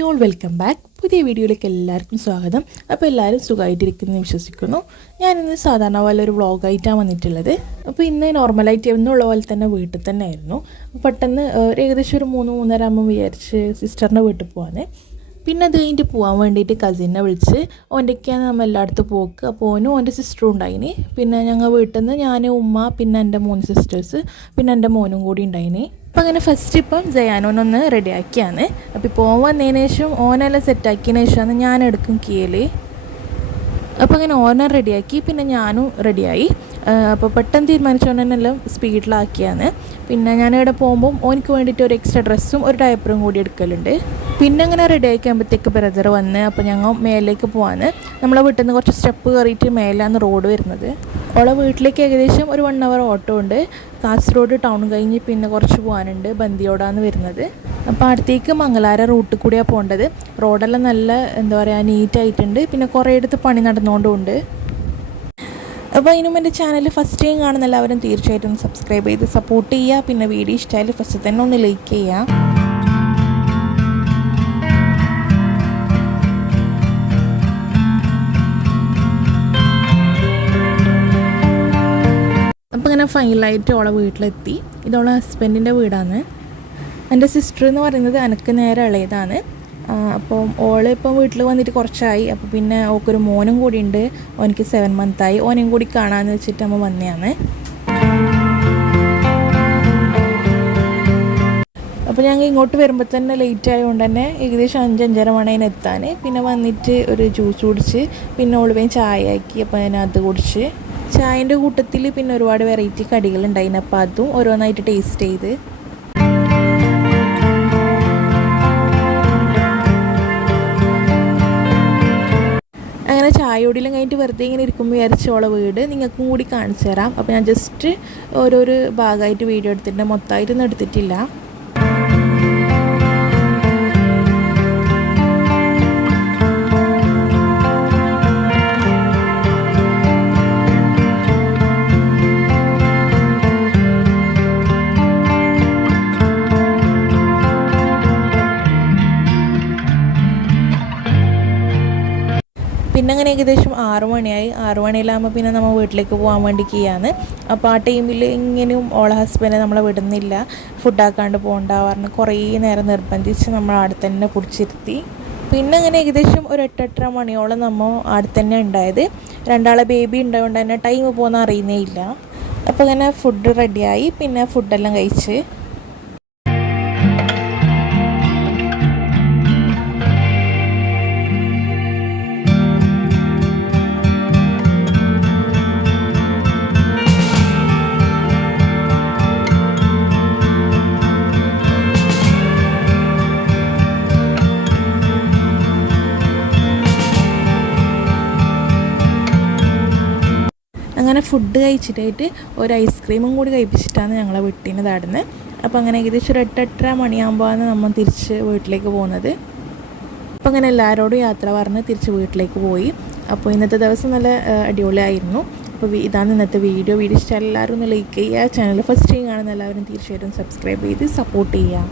All welcome back പുതിയ വീഡിയോയിലേക്ക് എല്ലാവർക്കും സ്വാഗതം. അപ്പോൾ എല്ലാവരും സുഖമായിട്ടിരിക്കുന്നു വിശ്വസിക്കുന്നു. ഞാനിന്ന് സാധാരണ പോലെ ഒരു വ്ളോഗായിട്ടാണ് വന്നിട്ടുള്ളത്. അപ്പോൾ ഇന്ന് നോർമലായിട്ട് എന്നുള്ള പോലെ തന്നെ വീട്ടിൽ തന്നെ ആയിരുന്നു പെട്ടെന്ന് ഏകദേശം ഒരു മൂന്ന് മൂന്നര ആകുമ്പോൾ വിചാരിച്ച് സിസ്റ്ററിന്റെ വീട്ടിൽ പോകാൻ പിന്നെ അത് കഴിഞ്ഞിട്ട് പോകാൻ വേണ്ടിയിട്ട് കസിനെ വിളിച്ച് ഓന്റെയൊക്കെയാണ് നമ്മൾ എല്ലായിടത്തും പോക്ക്. അപ്പോൾ ഓനും ഓന്റെ സിസ്റ്ററും ഉണ്ടായിന്. പിന്നെ ഞങ്ങൾ വീട്ടിൽ നിന്ന് ഞാൻ ഉമ്മ പിന്നെ എന്റെ മൂന്ന് സിസ്റ്റേഴ്സ് പിന്നെ എന്റെ മോനും കൂടി ഉണ്ടായിന്. അപ്പം അങ്ങനെ ഫസ്റ്റ് ഇപ്പം ജയാനോനൊന്ന് റെഡിയാക്കിയാണ് അപ്പോൾ ഇപ്പോൾ ഓൻ വന്നതിന് ശേഷം ഓനെല്ലാം സെറ്റാക്കിയതിന് ശേഷമാണ് ഞാൻ എടുക്കും കീയൽ. അപ്പോൾ അങ്ങനെ ഓർണർ റെഡിയാക്കി. പിന്നെ ഞാനും റെഡിയായി. അപ്പോൾ പെട്ടെന്ന് തീരുമാനിച്ചുകൊണ്ടെല്ലാം സ്പീഡിലാക്കിയാണ്. പിന്നെ ഞാനിവിടെ പോകുമ്പോൾ ഓനിക്ക് വേണ്ടിയിട്ട് ഒരു എക്സ്ട്രാ ഡ്രസ്സും ഒരു ഡയപ്പറും കൂടി എടുക്കലുണ്ട്. പിന്നെ അങ്ങനെ റെഡി ആയിക്കുമ്പോഴത്തേക്ക് ബ്രദർ വന്ന് അപ്പോൾ ഞങ്ങൾ മേലേക്ക് പോവാണ്. നമ്മളെ വീട്ടിൽ നിന്ന് കുറച്ച് സ്റ്റെപ്പ് കയറിയിട്ട് മേലാണ് റോഡ് വരുന്നത്. ഓളെ വീട്ടിലേക്ക് ഏകദേശം ഒരു വൺ അവർ ഓട്ടോ ഉണ്ട്. കാസർഗോഡ് ടൗൺ കഴിഞ്ഞ് പിന്നെ കുറച്ച് പോകാനുണ്ട് ബന്ദിയോടാണ് വരുന്നത്. അപ്പോൾ അടുത്തേക്ക് മംഗലാര റൂട്ടിൽ കൂടിയാണ് പോകേണ്ടത് റോഡെല്ലാം നല്ല എന്താ പറയുക നീറ്റായിട്ടുണ്ട് പിന്നെ കുറേ ഇടത്ത് പണി നടന്നുകൊണ്ടുണ്ട് അപ്പോൾ അതിനും എന്റെ ചാനൽ ഫസ്റ്റ് ടൈം കാണുന്ന എല്ലാവരും തീർച്ചയായിട്ടും സബ്സ്ക്രൈബ് ചെയ്ത് സപ്പോർട്ട് ചെയ്യുക പിന്നെ വീഡിയോ ഇഷ്ടമായാലും ഫസ്റ്റ് തന്നെ ഒന്ന് ലൈക്ക് ചെയ്യുക ഇങ്ങനെ ഫൈനലായിട്ട് ഓളെ വീട്ടിലെത്തി. ഇതോളെ ഹസ്ബൻഡിന്റെ വീടാണ്. എന്റെ സിസ്റ്റർ എന്ന് പറയുന്നത് എനിക്ക് നേരെ ഇളയതാണ്. അപ്പം ഓൾ ഇപ്പം വീട്ടിൽ വന്നിട്ട് കുറച്ചായി. അപ്പോൾ പിന്നെ ഓക്കൊരു മോനും കൂടി ഉണ്ട്. ഓനിക്ക് സെവൻ മന്തായി ഓനെയും കൂടി കാണാമെന്ന് വെച്ചിട്ട് അമ്മ വന്നതാണ് അപ്പോൾ ഞങ്ങൾ ഇങ്ങോട്ട് വരുമ്പോൾ തന്നെ ലേറ്റ് ആയതുകൊണ്ട് തന്നെ ഏകദേശം അഞ്ച് അഞ്ചര മണിന് എത്താൻ പിന്നെ വന്നിട്ട് ഒരു ജ്യൂസ് കുടിച്ച് പിന്നെ ഓളുവേം ചായ ആക്കി അപ്പോൾ ഞാൻ അത് കുടിച്ച്. ചായന്റെ കൂട്ടത്തിൽ പിന്നെ ഒരുപാട് വെറൈറ്റി കടികൾ ഉണ്ടായിന്. അപ്പോൾ അതും ഓരോന്നായിട്ട് ടേസ്റ്റ് ചെയ്ത്. അങ്ങനെ ചായയോടിലും കഴിഞ്ഞിട്ട് വെറുതെ ഇങ്ങനെ ഇരിക്കുമ്പോൾ വിചാരിച്ചോളെ വീട്. നിങ്ങൾക്കും കൂടി കാണിച്ചു തരാം. അപ്പോൾ ഞാൻ ജസ്റ്റ് ഓരോരോ ഭാഗമായിട്ട് വീഡിയോ എടുത്തിട്ടുണ്ട്. മൊത്തമായിട്ടൊന്നും എടുത്തിട്ടില്ല. പിന്നെ അങ്ങനെ ഏകദേശം ആറു മണിയായി. ആറു മണിയിലാകുമ്പോൾ പിന്നെ നമ്മൾ വീട്ടിലേക്ക് പോകാൻ വേണ്ടി കീയാണ്. അപ്പോൾ ആ ടൈമിൽ ഇങ്ങനെയും ഓളെ ഹസ്ബൻഡ് നമ്മളെ വിടുന്നില്ല. ഫുഡാക്കാണ്ട് പോകണ്ട പറഞ്ഞ് കുറേ നേരം നിർബന്ധിച്ച് നമ്മൾ അവിടെ തന്നെ പിടിച്ചിരുത്തി. പിന്നെ അങ്ങനെ ഏകദേശം ഒരു എട്ടെട്ടര മണിയോളം നമ്മൾ അവിടെ തന്നെ ഉണ്ടായത് രണ്ടാളെ ബേബി ഉണ്ടായതുകൊണ്ട് തന്നെ ടൈം പോകുന്ന അറിയുന്നേ ഇല്ല. അപ്പോൾ അങ്ങനെ ഫുഡ് റെഡിയായി പിന്നെ ഫുഡെല്ലാം കഴിച്ച്. അങ്ങനെ ഫുഡ് കഴിച്ചിട്ടായിട്ട് ഒരു ഐസ്ക്രീമും കൂടി കഴിപ്പിച്ചിട്ടാണ് ഞങ്ങളെ വീട്ടിന് താടുന്നത് അപ്പോൾ അങ്ങനെ ഏകദേശം ഒരു എട്ടെട്ടര മണിയാകുമ്പോഴാണ് നമ്മൾ തിരിച്ച് വീട്ടിലേക്ക് പോകുന്നത് അപ്പോൾ അങ്ങനെ എല്ലാവരോടും യാത്ര പറഞ്ഞ് തിരിച്ച് വീട്ടിലേക്ക് പോയി. അപ്പോൾ ഇന്നത്തെ ദിവസം നല്ല അടിപൊളിയായിരുന്നു. അപ്പോൾ ഇതാണ് ഇന്നത്തെ വീഡിയോ. വീഡിയോ ഇഷ്ടം എല്ലാവരും ഒന്ന് ലൈക്ക് ചെയ്യുക. ചാനൽ ഫസ്റ്റ് ടൈം കാണുന്ന എല്ലാവരും തീർച്ചയായിട്ടും സബ്സ്ക്രൈബ് ചെയ്ത് സപ്പോർട്ട് ചെയ്യുക.